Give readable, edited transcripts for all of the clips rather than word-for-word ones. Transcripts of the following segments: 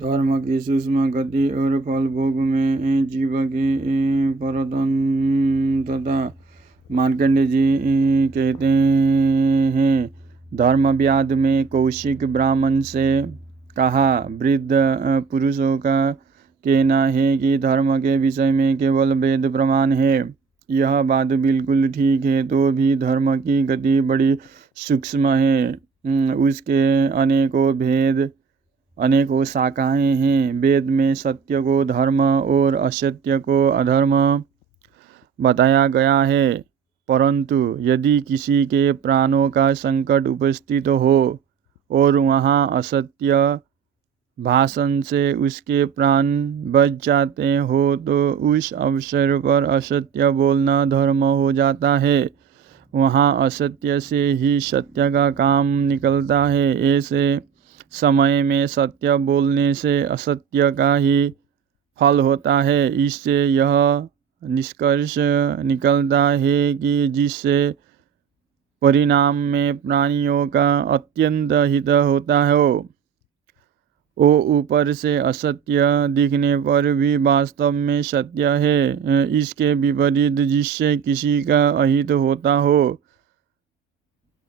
धर्म की सूक्ष्म गति और फल भोग में जीव की परतंत्रता। मार्कंडेय जी कहते हैं, धर्म व्याध में कौशिक ब्राह्मण से कहा, वृद्ध पुरुषों का कहना है कि धर्म के विषय में केवल वेद प्रमाण है। यह बात बिल्कुल ठीक है, तो भी धर्म की गति बड़ी सूक्ष्म है। उसके अनेकों भेद, अनेकों शाखाएं हैं। वेद में सत्य को धर्म और असत्य को अधर्म बताया गया है, परंतु यदि किसी के प्राणों का संकट उपस्थित हो और वहाँ असत्य भाषण से उसके प्राण बच जाते हो तो उस अवसर पर असत्य बोलना धर्म हो जाता है। वहाँ असत्य से ही सत्य का काम निकलता है। ऐसे समय में सत्य बोलने से असत्य का ही फल होता है। इससे यह निष्कर्ष निकलता है कि जिससे परिणाम में प्राणियों का अत्यंत हित होता है, वो ऊपर से असत्य दिखने पर भी वास्तव में सत्य है। इसके विपरीत जिससे किसी का अहित होता हो,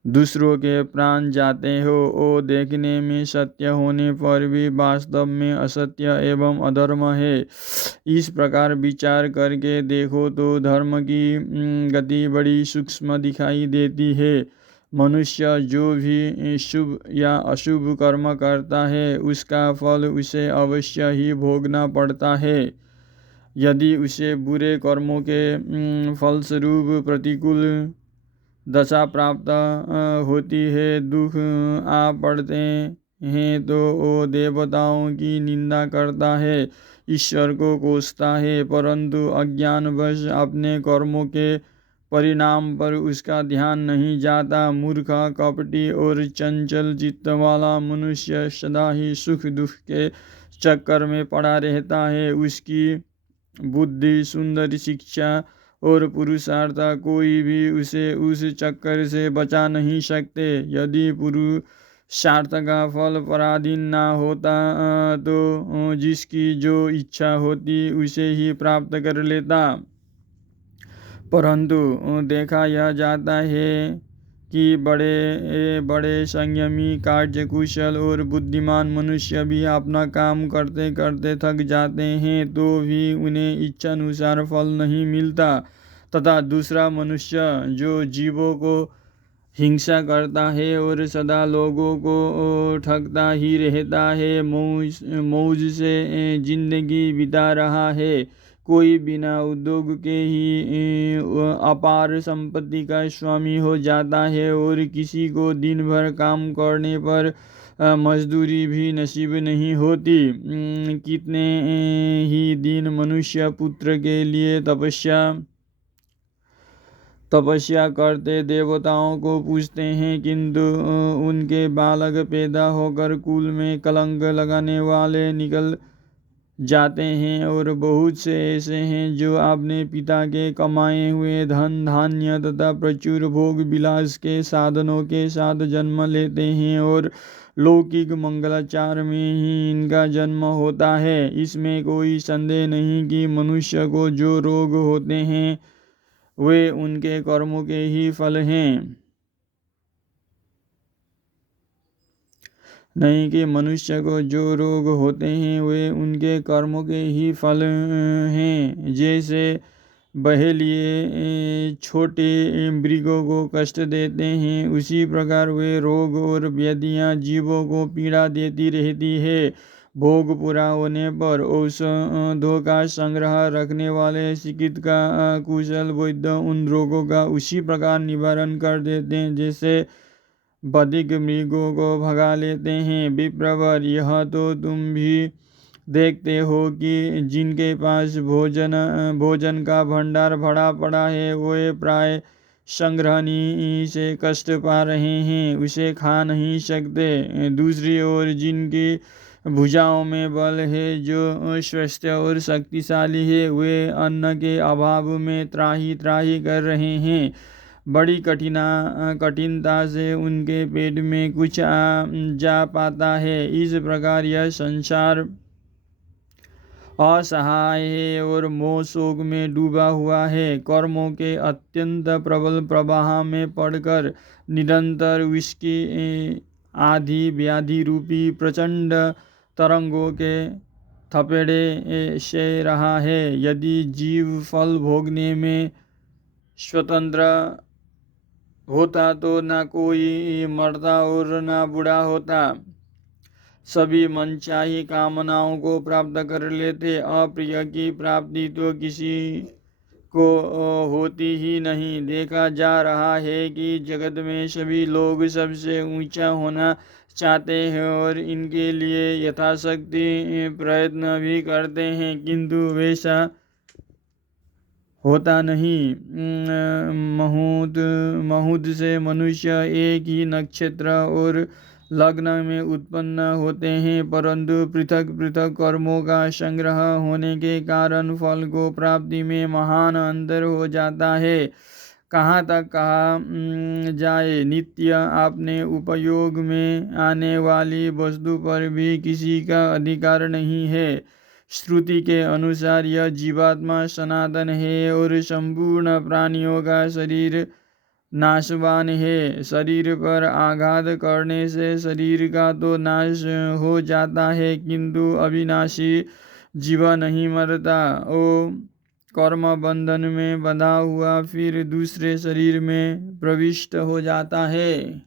दूसरों के प्राण जाते हो, वो देखने में सत्य होने पर भी वास्तव में असत्य एवं अधर्म है। इस प्रकार विचार करके देखो तो धर्म की गति बड़ी सूक्ष्म दिखाई देती है। मनुष्य जो भी शुभ या अशुभ कर्म करता है, उसका फल उसे अवश्य ही भोगना पड़ता है। यदि उसे बुरे कर्मों के फलस्वरूप प्रतिकूल दशा प्राप्त होती है, दुख आ पड़ते हैं, तो वो देवताओं की निंदा करता है, ईश्वर को कोसता है, परंतु अज्ञानवश अपने कर्मों के परिणाम पर उसका ध्यान नहीं जाता। मूर्ख, कपटी और चंचल चित्त वाला मनुष्य सदा ही सुख दुख के चक्कर में पड़ा रहता है। उसकी बुद्धि, सुंदर शिक्षा और पुरुषार्थ कोई भी उसे उस चक्कर से बचा नहीं सकते। यदि पुरुषार्थ का फल पराधीन ना होता तो जिसकी जो इच्छा होती उसे ही प्राप्त कर लेता, परंतु देखा यह जाता है कि बड़े बड़े संयमी, कार्यकुशल और बुद्धिमान मनुष्य भी अपना काम करते करते थक जाते हैं, तो भी उन्हें इच्छानुसार फल नहीं मिलता। तथा दूसरा मनुष्य जो जीवों को हिंसा करता है और सदा लोगों को ठगता ही रहता है, मौज से जिंदगी बिता रहा है, कोई बिना उद्योग के ही अपार संपत्ति का स्वामी हो जाता है, और किसी को दिन भर काम करने पर मजदूरी भी नसीब नहीं होती। कितने ही दिन मनुष्य पुत्र के लिए तपस्या करते देवताओं को पूजते हैं, किंतु उनके बालक पैदा होकर कुल में कलंक लगाने वाले निकल जाते हैं। और बहुत से ऐसे हैं जो अपने पिता के कमाए हुए धन धान्य तथा प्रचुर भोग विलास के साधनों के साथ जन्म लेते हैं, और लौकिक मंगलाचार में ही इनका जन्म होता है। इसमें कोई संदेह नहीं कि मनुष्य को जो रोग होते हैं वे उनके कर्मों के ही फल हैं, नहीं कि मनुष्य को जो रोग होते हैं वे उनके कर्मों के ही फल हैं। जैसे बहेलिए छोटे मृगों को कष्ट देते हैं, उसी प्रकार वे रोग और व्याधियां जीवों को पीड़ा देती रहती है। भोग पूरा होने पर औषधों का संग्रह रखने वाले चिकित्सा कुशल वैद्य उन रोगों का उसी प्रकार निवारण कर देते हैं जैसे बधिक मृगों को भगा लेते हैं। विप्रवर, यह तो तुम भी देखते हो कि जिनके पास भोजन का भंडार भरा पड़ा है वे प्राय संग्रहणी से कष्ट पा रहे हैं, उसे खा नहीं सकते। दूसरी ओर जिनकी भुजाओं में बल है, जो स्वस्थ और शक्तिशाली है, वे अन्न के अभाव में त्राही त्राही कर रहे हैं। बड़ी कठिनता से उनके पेट में कुछ आ जा पाता है। इस प्रकार यह संसार असहाय है और मोह शोक में डूबा हुआ है। कर्मों के अत्यंत प्रबल प्रवाह में पड़कर निरंतर उसकी आधि व्याधि रूपी प्रचंड तरंगों के थपेड़े से रहा है। यदि जीव फल भोगने में स्वतंत्र होता तो ना कोई मरता और ना बूढ़ा होता। सभी मनचाही कामनाओं को प्राप्त कर लेते। अप्रिय की प्राप्ति तो किसी को होती ही नहीं। देखा जा रहा है कि जगत में सभी लोग सबसे ऊंचा होना चाहते हैं और इनके लिए यथाशक्ति प्रयत्न भी करते हैं, किंतु वैसा होता नहीं। महूद से मनुष्य एक ही नक्षत्र और लग्न में उत्पन्न होते हैं, परंतु पृथक पृथक कर्मों का संग्रह होने के कारण फल को प्राप्ति में महान अंतर हो जाता है। कहाँ तक कहा जाए, नित्य अपने उपयोग में आने वाली वस्तु पर भी किसी का अधिकार नहीं है। श्रुति के अनुसार यह जीवात्मा सनातन है और संपूर्ण प्राणियों का शरीर नाशवान है। शरीर पर आघात करने से शरीर का तो नाश हो जाता है, किंतु अविनाशी जीव नहीं मरता। ओ कर्म बंधन में बंधा हुआ फिर दूसरे शरीर में प्रविष्ट हो जाता है।